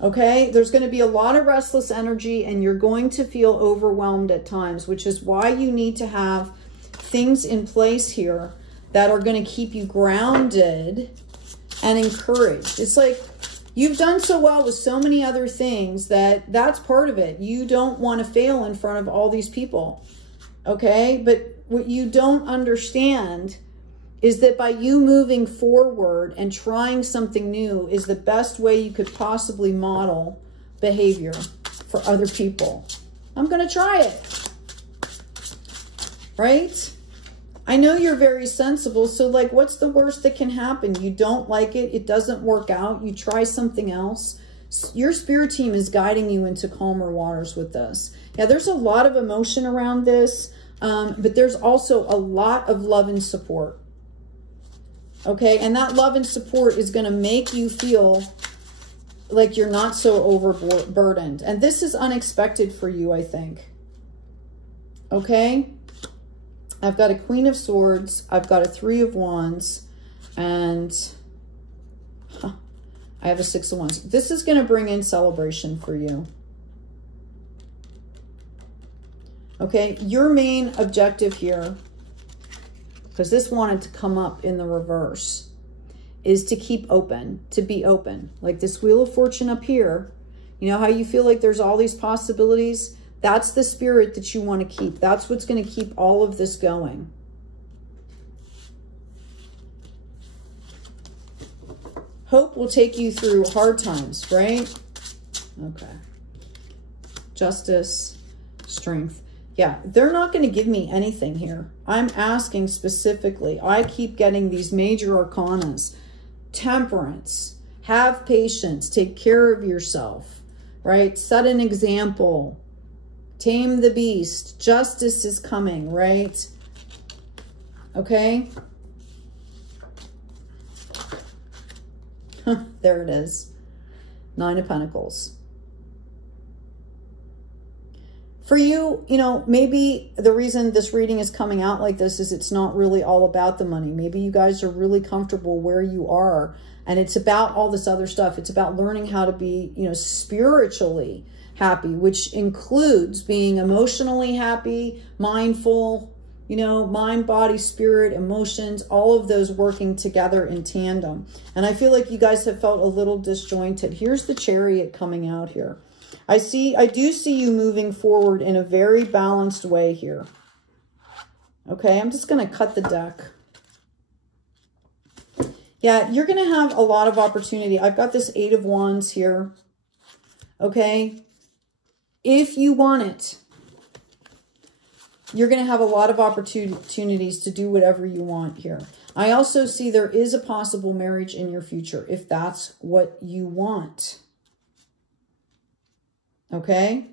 Okay, there's going to be a lot of restless energy and you're going to feel overwhelmed at times, which is why you need to have things in place here that are going to keep you grounded and encouraged. It's like you've done so well with so many other things that's part of it. You don't want to fail in front of all these people. Okay, but what you don't understand is that by you moving forward and trying something new is the best way you could possibly model behavior for other people. I'm going to try it. Right? I know you're very sensible. So like, what's the worst that can happen? You don't like it. It doesn't work out. You try something else. Your spirit team is guiding you into calmer waters with this. Yeah, there's a lot of emotion around this, but there's also a lot of love and support. Okay, and that love and support is going to make you feel like you're not so overburdened. And this is unexpected for you, I think. Okay, I've got a Queen of Swords, I've got a Three of Wands, and I have a Six of Wands. This is going to bring in celebration for you. Okay, your main objective here, because this wanted to come up in the reverse, is to keep open, to be open. Like this Wheel of Fortune up here, you know how you feel like there's all these possibilities? That's the spirit that you want to keep. That's what's going to keep all of this going. Hope will take you through hard times, right? Okay. Justice, strength. Yeah, they're not going to give me anything here. I'm asking specifically. I keep getting these major arcanas. Temperance. Have patience. Take care of yourself. Right? Set an example. Tame the beast. Justice is coming. Right? Okay? There it is. Nine of Pentacles. For you, you know, maybe the reason this reading is coming out like this is it's not really all about the money. Maybe you guys are really comfortable where you are and it's about all this other stuff. It's about learning how to be, you know, spiritually happy, which includes being emotionally happy, mindful, you know, mind, body, spirit, emotions, all of those working together in tandem. And I feel like you guys have felt a little disjointed. Here's the Chariot coming out here. I do see you moving forward in a very balanced way here. Okay, I'm just going to cut the deck. Yeah, you're going to have a lot of opportunity. I've got this Eight of Wands here. Okay, if you want it, you're going to have a lot of opportunities to do whatever you want here. I also see there is a possible marriage in your future if that's what you want. Okay.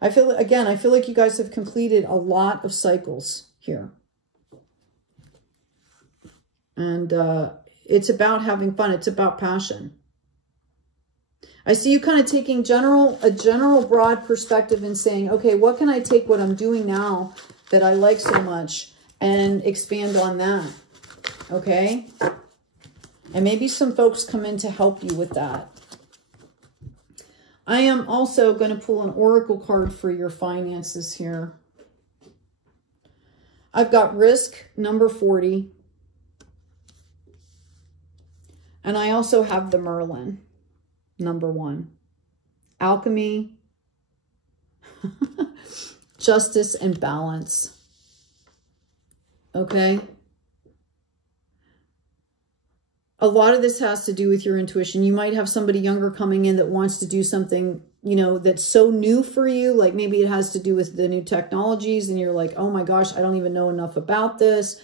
I feel like you guys have completed a lot of cycles here. And it's about having fun. It's about passion. I see you kind of taking a general broad perspective and saying, okay, what can I take what I'm doing now that I like so much and expand on that? Okay. And maybe some folks come in to help you with that. I am also going to pull an oracle card for your finances here. I've got risk, number 40. And I also have the Merlin, number 1. Alchemy, justice, and balance. Okay. A lot of this has to do with your intuition. You might have somebody younger coming in that wants to do something, you know, that's so new for you. Like maybe it has to do with the new technologies and you're like, oh my gosh, I don't even know enough about this.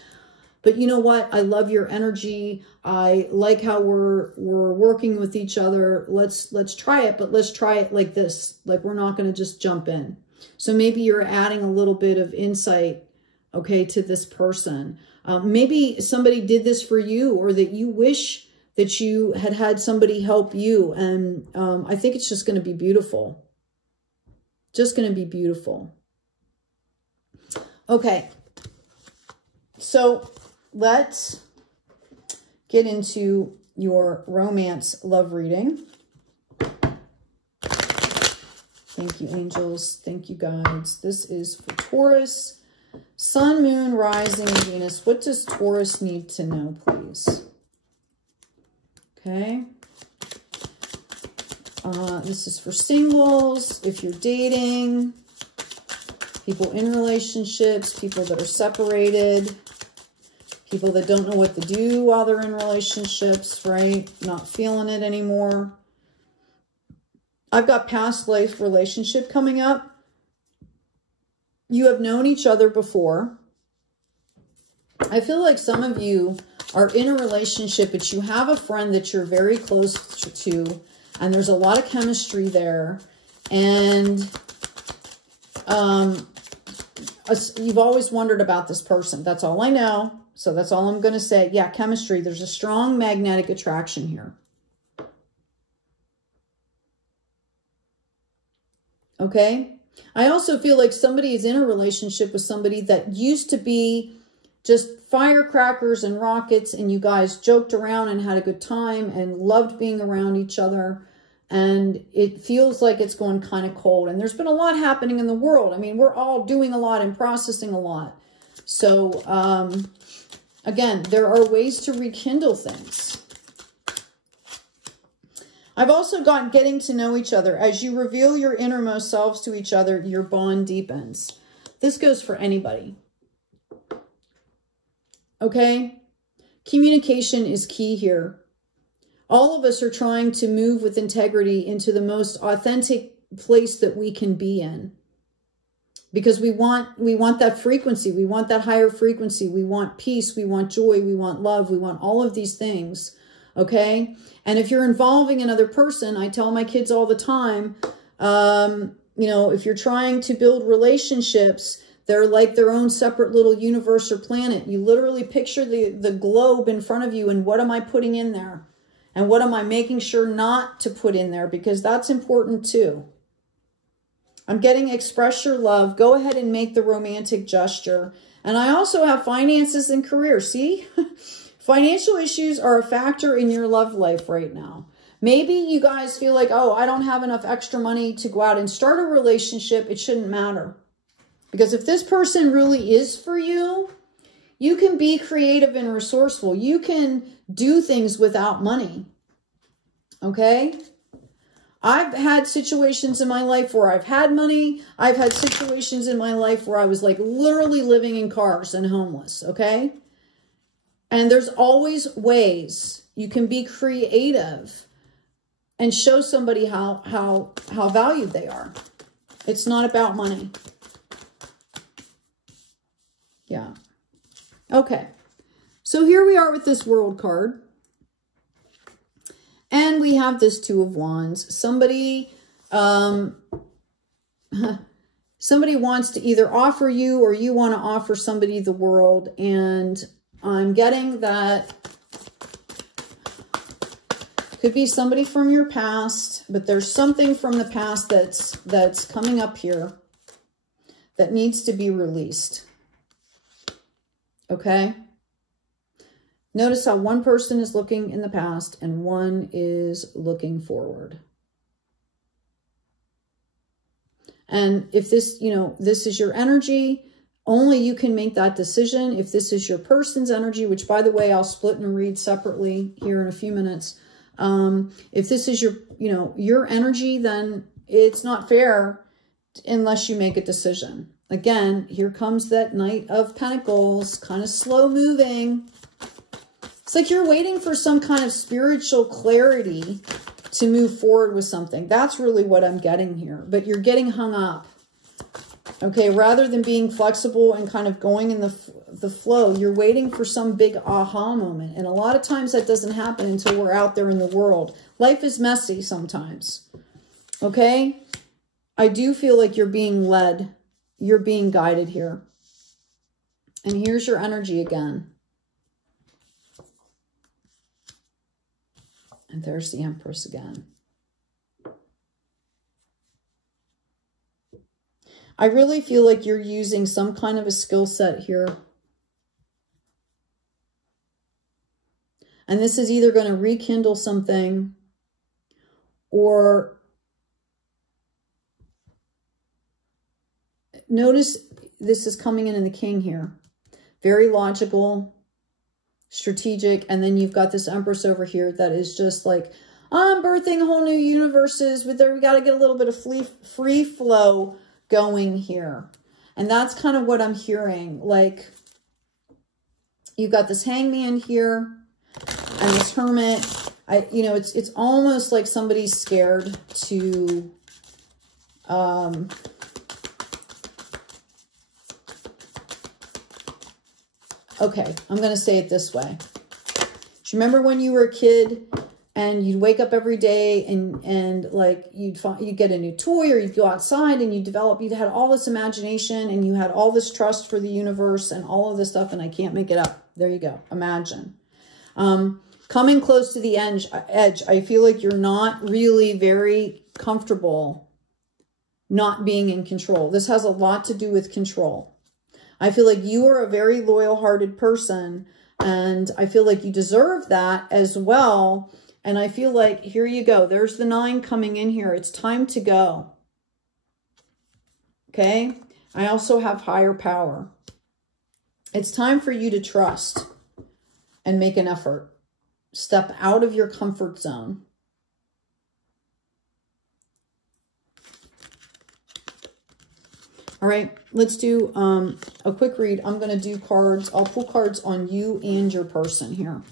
But you know what? I love your energy. I like how we're working with each other. Let's try it, but let's try it like this. Like we're not going to just jump in. So maybe you're adding a little bit of insight, okay, to this person. Maybe somebody did this for you or that you wish that you had somebody help you. And I think it's just going to be beautiful. Just going to be beautiful. Okay. So let's get into your romance love reading. Thank you, angels. Thank you, guides. This is for Taurus. Sun, Moon, Rising, and Venus. What does Taurus need to know, please? Okay. This is for singles, if you're dating, people in relationships, people that are separated, people that don't know what to do while they're in relationships, right? Not feeling it anymore. I've got past life relationship coming up. You have known each other before. I feel like some of you are in a relationship, but you have a friend that you're very close to, and there's a lot of chemistry there. And you've always wondered about this person. That's all I know. So that's all I'm going to say. Yeah, chemistry. There's a strong magnetic attraction here. Okay. I also feel like somebody is in a relationship with somebody that used to be just firecrackers and rockets, and you guys joked around and had a good time and loved being around each other. And it feels like it's going kind of cold. And there's been a lot happening in the world. I mean, we're all doing a lot and processing a lot. So, again, there are ways to rekindle things. I've also got getting to know each other. As you reveal your innermost selves to each other, your bond deepens. This goes for anybody. Okay? Communication is key here. All of us are trying to move with integrity into the most authentic place that we can be in. Because we want that frequency. We want that higher frequency. We want peace. We want joy. We want love. We want all of these things. Okay? And if you're involving another person, I tell my kids all the time, you know, if you're trying to build relationships, they're like their own separate little universe or planet. You literally picture the globe in front of you, and what am I putting in there? And what am I making sure not to put in there? Because that's important too. I'm getting express your love. Go ahead and make the romantic gesture. And I also have finances and career. See? Financial issues are a factor in your love life right now. Maybe you guys feel like, oh, I don't have enough extra money to go out and start a relationship. It shouldn't matter. Because if this person really is for you, you can be creative and resourceful. You can do things without money. Okay? I've had situations in my life where I've had money. I've had situations in my life where I was like literally living in cars and homeless. Okay? And there's always ways you can be creative and show somebody how valued they are. It's not about money. Yeah. Okay. So here we are with this World card. And we have this Two of Wands. Somebody wants to either offer you, or you want to offer somebody the world. And I'm getting that could be somebody from your past, but there's something from the past that's coming up here that needs to be released. Okay? Notice how one person is looking in the past and one is looking forward. And if this, you know, this is your energy, only you can make that decision. If this is your person's energy, which by the way, I'll split and read separately here in a few minutes. If this is your, you know, your energy, then it's not fair unless you make a decision. Again, here comes that Knight of Pentacles, kind of slow moving. It's like you're waiting for some kind of spiritual clarity to move forward with something. That's really what I'm getting here. But you're getting hung up. Okay, rather than being flexible and kind of going in the flow, you're waiting for some big aha moment. And a lot of times that doesn't happen until we're out there in the world. Life is messy sometimes. Okay? I do feel like you're being led. You're being guided here. And here's your energy again. And there's the Empress again. I really feel like you're using some kind of a skill set here. And this is either going to rekindle something, or notice this is coming in the King here. Very logical, strategic. And then you've got this Empress over here that is just like, I'm birthing whole new universes. But there, we got to get a little bit of free flow going here. And that's kind of what I'm hearing. Like, you've got this Hangman here and this Hermit. You know, it's almost like somebody's scared to, okay, I'm going to say it this way. Do you remember when you were a kid and you'd wake up every day and like you'd get a new toy, or you'd go outside and you'd had all this imagination and you had all this trust for the universe and all of this stuff, and I can't make it up. There you go. Imagine. Coming close to the edge, I feel like you're not really very comfortable not being in control. This has a lot to do with control. I feel like you are a very loyal-hearted person, and I feel like you deserve that as well. And I feel like, here you go. There's the 9 coming in here. It's time to go. Okay? I also have higher power. It's time for you to trust and make an effort. Step out of your comfort zone. All right, let's do a quick read. I'm going to do cards. I'll pull cards on you and your person here.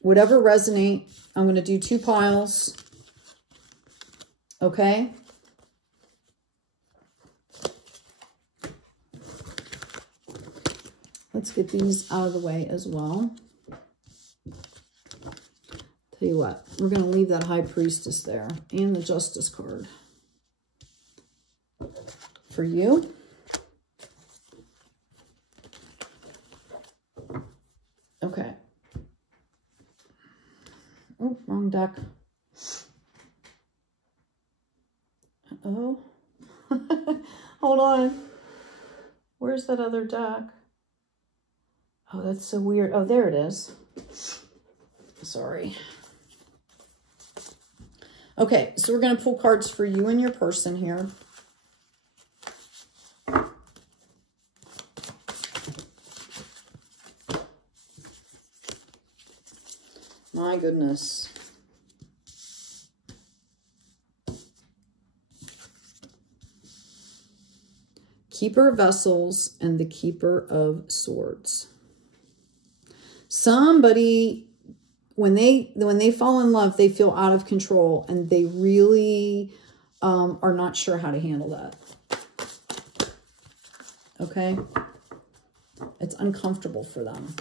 Whatever resonate, I'm going to do 2 piles. Okay? Let's get these out of the way as well. Tell you what, we're going to leave that High Priestess there and the Justice card for you. Okay. Oh, wrong deck. Uh-oh. Hold on. Where's that other deck? Oh, that's so weird. Oh, there it is. Sorry. Okay, so we're going to pull cards for you and your person here. My goodness. Keeper of Vessels and the Keeper of Swords. Somebody, when they fall in love, they feel out of control, and they really are not sure how to handle that. Okay? It's uncomfortable for them.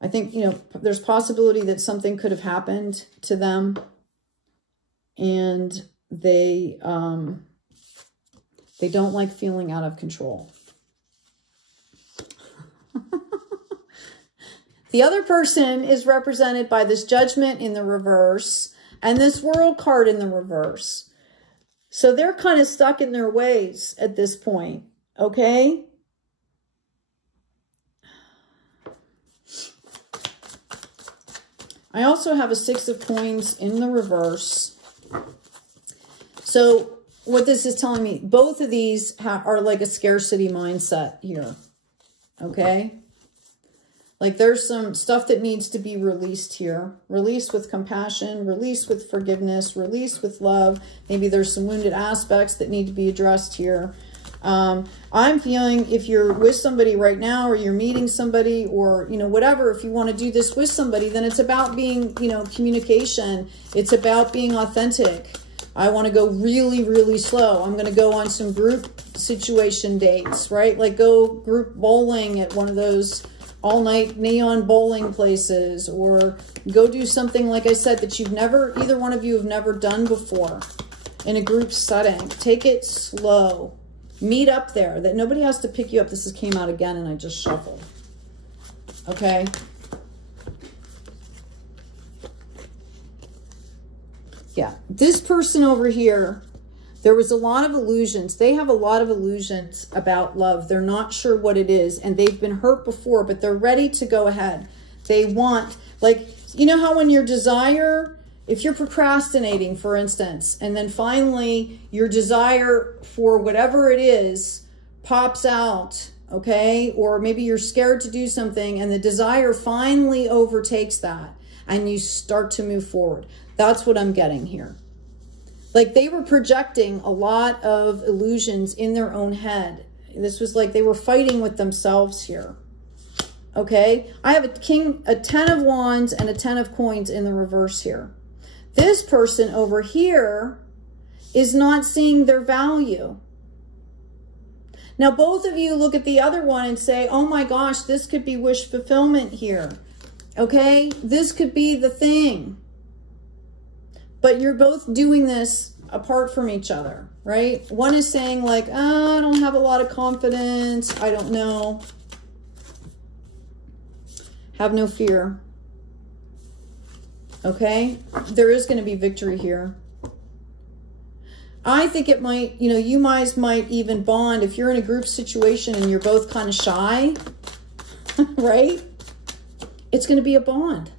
I think, you know, there's possibility that something could have happened to them, and they don't like feeling out of control. The other person is represented by this Judgment in the reverse and this World card in the reverse. So they're kind of stuck in their ways at this point, okay? I also have a 6 of Coins in the reverse. So what this is telling me, both of these are like a scarcity mindset here, okay? Like there's some stuff that needs to be released here. Release with compassion, release with forgiveness, release with love. Maybe there's some wounded aspects that need to be addressed here. I'm feeling if you're with somebody right now, or you're meeting somebody, or, you know, whatever, if you want to do this with somebody, then it's about being, you know, communication. It's about being authentic. I want to go really, really slow. I'm going to go on some group situation dates, right? Like go group bowling at one of those all-night neon bowling places, or go do something, like I said, that you've never, either one of you have never done before in a group setting. Take it slow. Meet up there. That nobody has to pick you up. This came out again and I just shuffled. Okay. Yeah. This person over here, there was a lot of illusions. They have a lot of illusions about love. They're not sure what it is, and they've been hurt before, but they're ready to go ahead. They want, like, you know how when your desire, if you're procrastinating, for instance, and then finally your desire for whatever it is pops out, okay? Or maybe you're scared to do something and the desire finally overtakes that and you start to move forward. That's what I'm getting here. Like they were projecting a lot of illusions in their own head. This was like they were fighting with themselves here. Okay, I have a 10 of wands and a 10 of coins in the reverse here. This person over here is not seeing their value. Now, both of you look at the other one and say, oh my gosh, this could be wish fulfillment here. Okay, this could be the thing. But you're both doing this apart from each other, right? One is saying like, oh, I don't have a lot of confidence. I don't know. Have no fear. Okay? There is going to be victory here. I think it might, you know, you guys might even bond if you're in a group situation and you're both kind of shy, right? It's going to be a bond.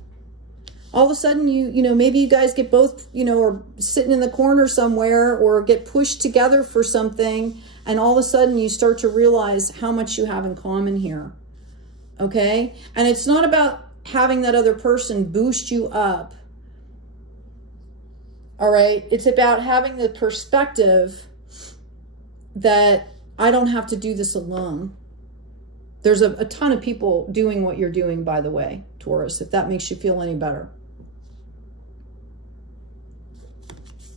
All of a sudden, you know, maybe you guys get both, you know, or sitting in the corner somewhere or get pushed together for something. And all of a sudden you start to realize how much you have in common here. Okay? And it's not about having that other person boost you up. All right? It's about having the perspective that I don't have to do this alone. There's a ton of people doing what you're doing, by the way, Taurus, if that makes you feel any better.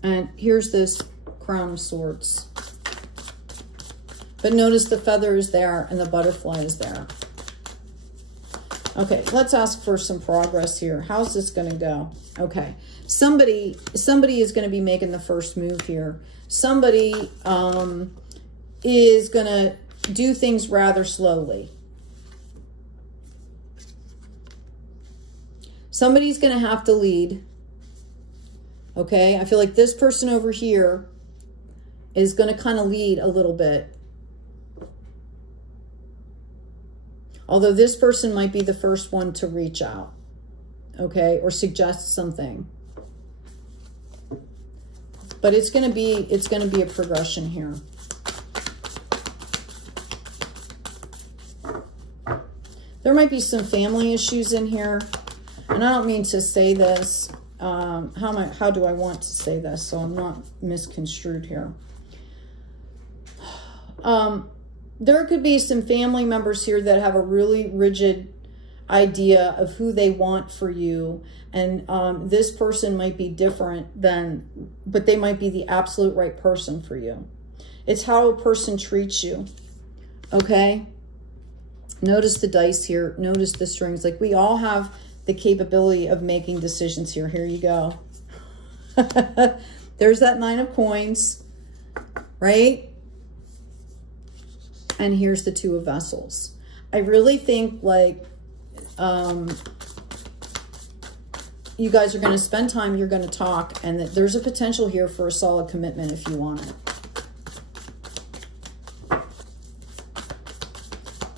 And here's this Crown of Swords. But notice the feather is there and the butterfly is there. Okay, let's ask for some progress here. How's this going to go? Okay, somebody is going to be making the first move here. Somebody is going to do things rather slowly. Somebody's going to have to lead. Okay, I feel like this person over here is going to kind of lead a little bit. Although this person might be the first one to reach out, okay, or suggest something. But it's going to be a progression here. There might be some family issues in here, and I don't mean to say this. How do I want to say this so I'm not misconstrued here? There could be some family members here that have a really rigid idea of who they want for you. And this person might be different but they might be the absolute right person for you. It's how a person treats you. Okay? Notice the dice here. Notice the strings. Like we all have the capability of making decisions here. Here you go. There's that 9 of coins, right? And here's the 2 of vessels. I really think like you guys are going to spend time, you're going to talk, and that there's a potential here for a solid commitment if you want it.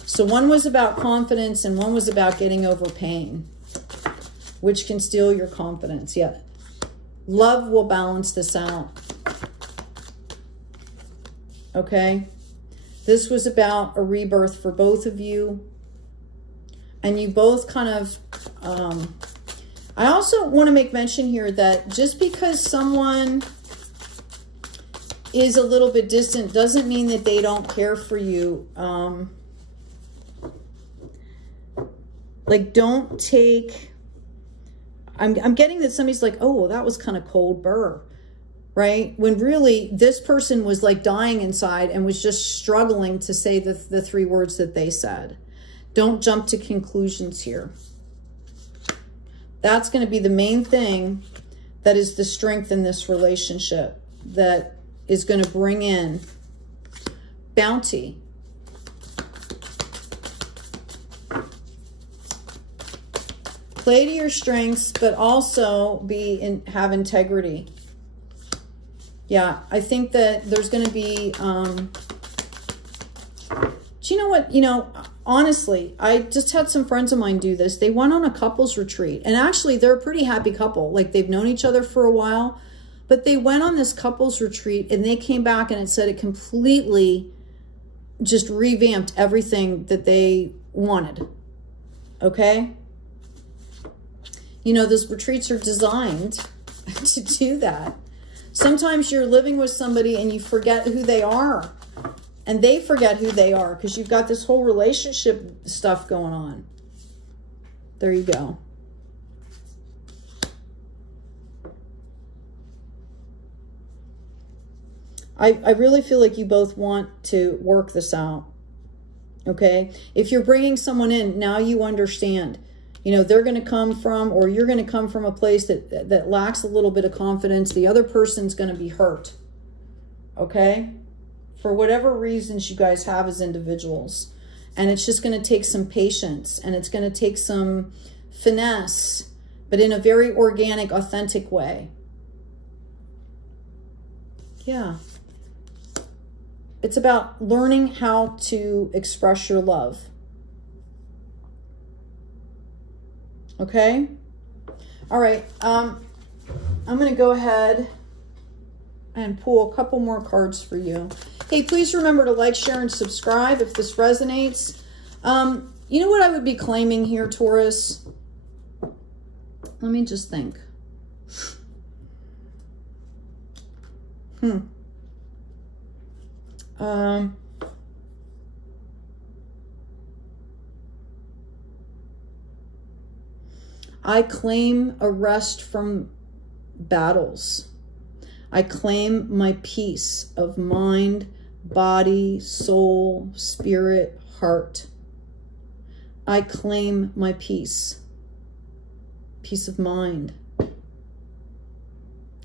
So one was about confidence and one was about getting over pain, which can steal your confidence. Yeah. Love will balance this out. Okay? This was about a rebirth for both of you. And you both kind of... I also want to make mention here that just because someone is a little bit distant doesn't mean that they don't care for you. Like, don't take... I'm getting that somebody's like, oh, well, that was kind of cold burr. Right? When really this person was like dying inside and was just struggling to say the 3 words that they said. Don't jump to conclusions here. That's going to be the main thing that is the strength in this relationship that is going to bring in bounty. Play to your strengths, but also have integrity. Yeah, I think that there's going to be, do you know what, honestly, I just had some friends of mine do this. They went on a couples retreat, and actually they're a pretty happy couple. Like, they've known each other for a while, but they went on this couples retreat and they came back and it said it completely just revamped everything that they wanted. Okay? You know, those retreats are designed to do that. Sometimes you're living with somebody and you forget who they are. And they forget who they are because you've got this whole relationship stuff going on. There you go. I really feel like you both want to work this out. Okay? If you're bringing someone in, now you understand. You know, they're going to come from, or you're going to come from a place that lacks a little bit of confidence. The other person's going to be hurt. Okay? For whatever reasons you guys have as individuals. And it's just going to take some patience. And it's going to take some finesse. But in a very organic, authentic way. Yeah. It's about learning how to express your love. Okay? All right. I'm going to go ahead and pull a couple more cards for you. Hey, please remember to like, share, and subscribe if this resonates. You know what I would be claiming here, Taurus? Let me just think. I claim a rest from battles. I claim my peace of mind, body, soul, spirit, heart. I claim my peace of mind.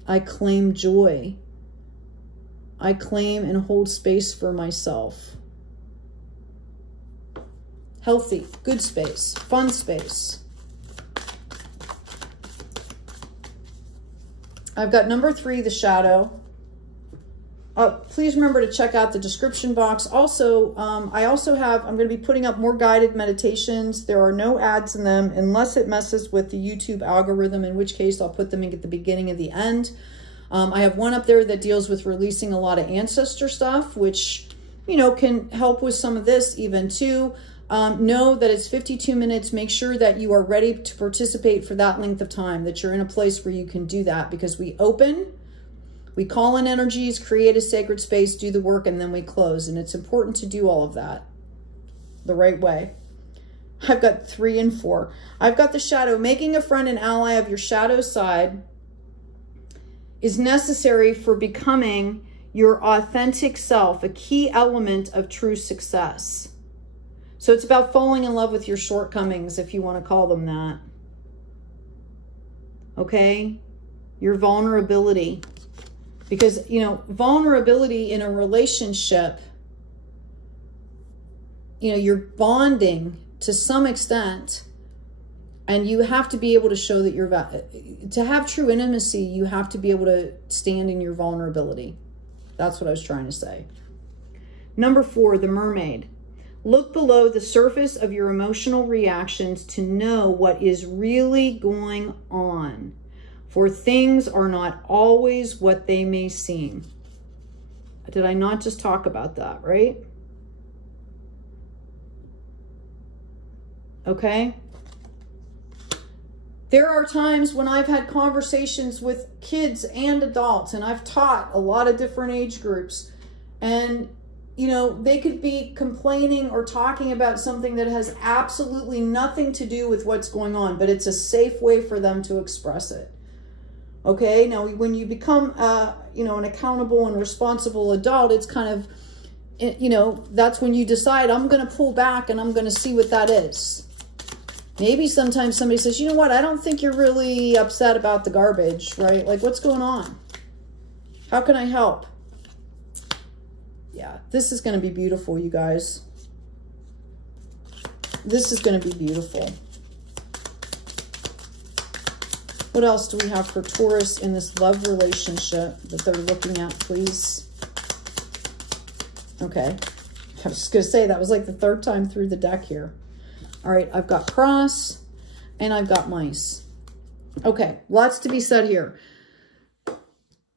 I claim joy. I claim and hold space for myself. Healthy, good space, fun space. I've got number 3, the shadow. Please remember to check out the description box. Also, I'm going to be putting up more guided meditations. There are no ads in them unless it messes with the YouTube algorithm, in which case I'll put them in at the beginning and the end. I have one up there that deals with releasing a lot of ancestor stuff, which, you know, can help with some of this even too. Know that it's 52 minutes. Make sure that you are ready to participate for that length of time, that you're in a place where you can do that, because we open, we call in energies, create a sacred space, do the work, and then we close. And it's important to do all of that the right way. I've got 3 and 4. I've got the shadow. Making a friend and ally of your shadow side is necessary for becoming your authentic self, a key element of true success. So it's about falling in love with your shortcomings, if you want to call them that. Okay? Your vulnerability. Because, you know, vulnerability in a relationship, you know, you're bonding to some extent, and you have to be able to show that you're, to have true intimacy, you have to be able to stand in your vulnerability. That's what I was trying to say. Number 4, the mermaid. Look below the surface of your emotional reactions to know what is really going on, for things are not always what they may seem. Did I not just talk about that, right? Okay. There are times when I've had conversations with kids and adults, and I've taught a lot of different age groups, and you know, they could be complaining or talking about something that has absolutely nothing to do with what's going on, but it's a safe way for them to express it. Okay, now when you become, you know, an accountable and responsible adult, it's kind of, you know, that's when you decide, I'm going to pull back and I'm going to see what that is. Maybe sometimes somebody says, you know what, I don't think you're really upset about the garbage, right? Like, what's going on? How can I help? Yeah, this is going to be beautiful, you guys. This is going to be beautiful. What else do we have for Taurus in this love relationship that they're looking at, please? Okay. I was going to say, that was like the third time through the deck here. All right, I've got cross and I've got mice. Okay, lots to be said here.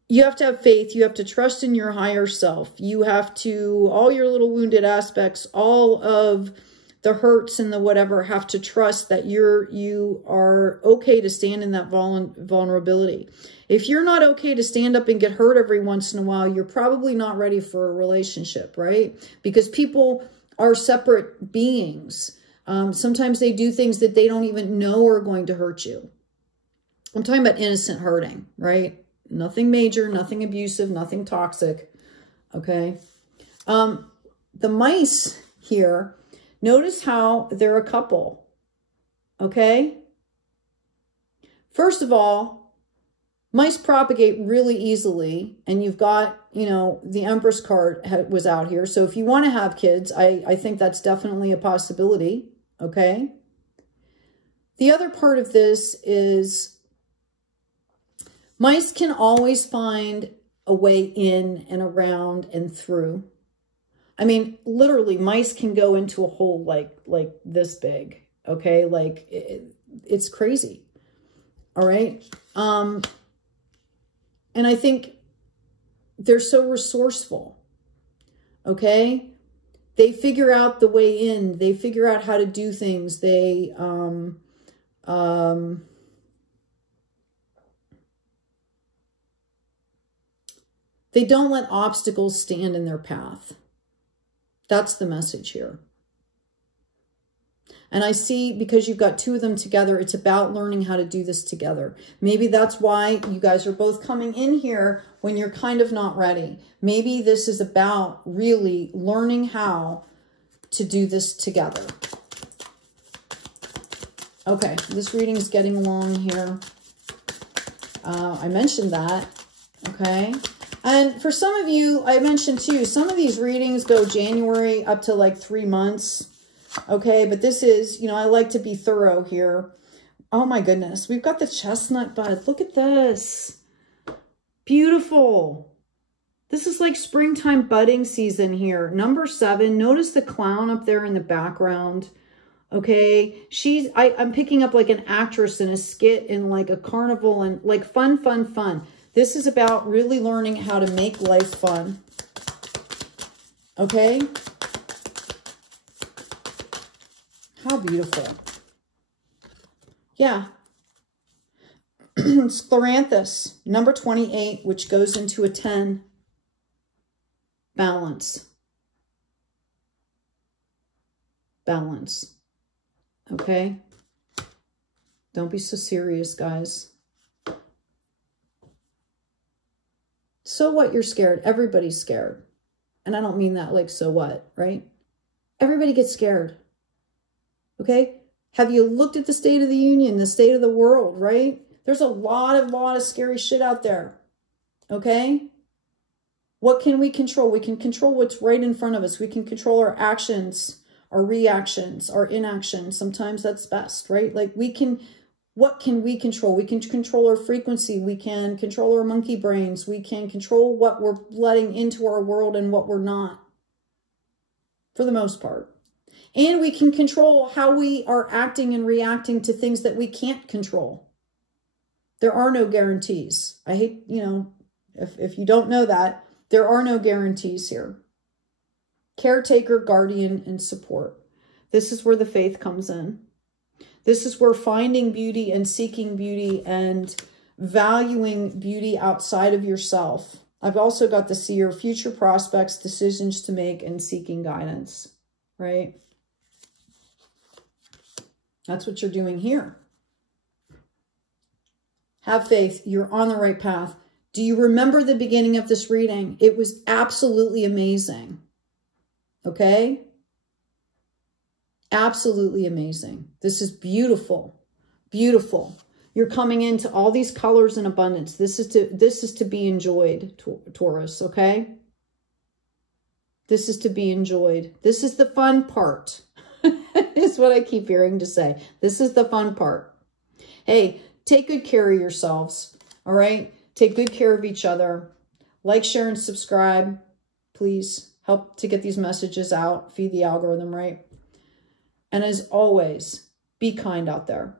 You have to have faith. You have to trust in your higher self. You have to, all your little wounded aspects, all of the hurts and the whatever, have to trust that you are okay to stand in that vulnerability. If you're not okay to stand up and get hurt every once in a while, you're probably not ready for a relationship, right? Because people are separate beings. Sometimes they do things that they don't even know are going to hurt you. I'm talking about innocent hurting, right? Nothing major, nothing abusive, nothing toxic, okay? The mice here, notice how they're a couple, okay? First of all, mice propagate really easily, and you've got, you know, the Empress card was out here. So if you want to have kids, I think that's definitely a possibility, okay? The other part of this is mice can always find a way in and around and through. I mean, literally, mice can go into a hole like this big, okay? Like, it's crazy, all right? And I think they're so resourceful, okay? They figure out the way in. They figure out how to do things. They don't let obstacles stand in their path. That's the message here. And I see, because you've got two of them together, it's about learning how to do this together. Maybe that's why you guys are both coming in here when you're kind of not ready. Maybe this is about really learning how to do this together. Okay, this reading is getting along here. I mentioned that, okay? And for some of you, I mentioned too, some of these readings go January up to like 3 months. Okay, but this is, you know, I like to be thorough here. Oh my goodness, we've got the chestnut bud. Look at this. Beautiful. This is like springtime budding season here. Number 7, notice the clown up there in the background. Okay, I'm picking up like an actress in a skit in like a carnival and like fun, fun, fun. This is about really learning how to make life fun. Okay? How beautiful. Yeah. Scleranthus, number 28, which goes into a 10. Balance. Balance. Okay? Don't be so serious, guys. So what, you're scared? Everybody's scared. And I don't mean that like, so what, right? Everybody gets scared. Okay? Have you looked at the state of the union, the state of the world, right? There's a lot of scary shit out there. Okay? What can we control? We can control what's right in front of us. We can control our actions, our reactions, our inactions. Sometimes that's best, right? Like what can we control? We can control our frequency. We can control our monkey brains. We can control what we're letting into our world and what we're not, for the most part. And we can control how we are acting and reacting to things that we can't control. There are no guarantees. I hate, you know, if you don't know that, there are no guarantees here. Caretaker, guardian, and support. This is where the faith comes in. This is where finding beauty and seeking beauty and valuing beauty outside of yourself. I've also got the seer, future prospects, decisions to make, and seeking guidance, right? That's what you're doing here. Have faith. You're on the right path. Do you remember the beginning of this reading? It was absolutely amazing. Okay? Absolutely amazing. This is beautiful. Beautiful. You're coming into all these colors in abundance. This is to be enjoyed, Taurus, okay? This is to be enjoyed. This is the fun part. Is what I keep hearing to say. This is the fun part. Hey, take good care of yourselves, all right? Take good care of each other. Like, share, and subscribe, please. help to get these messages out, feed the algorithm, right? And as always, be kind out there.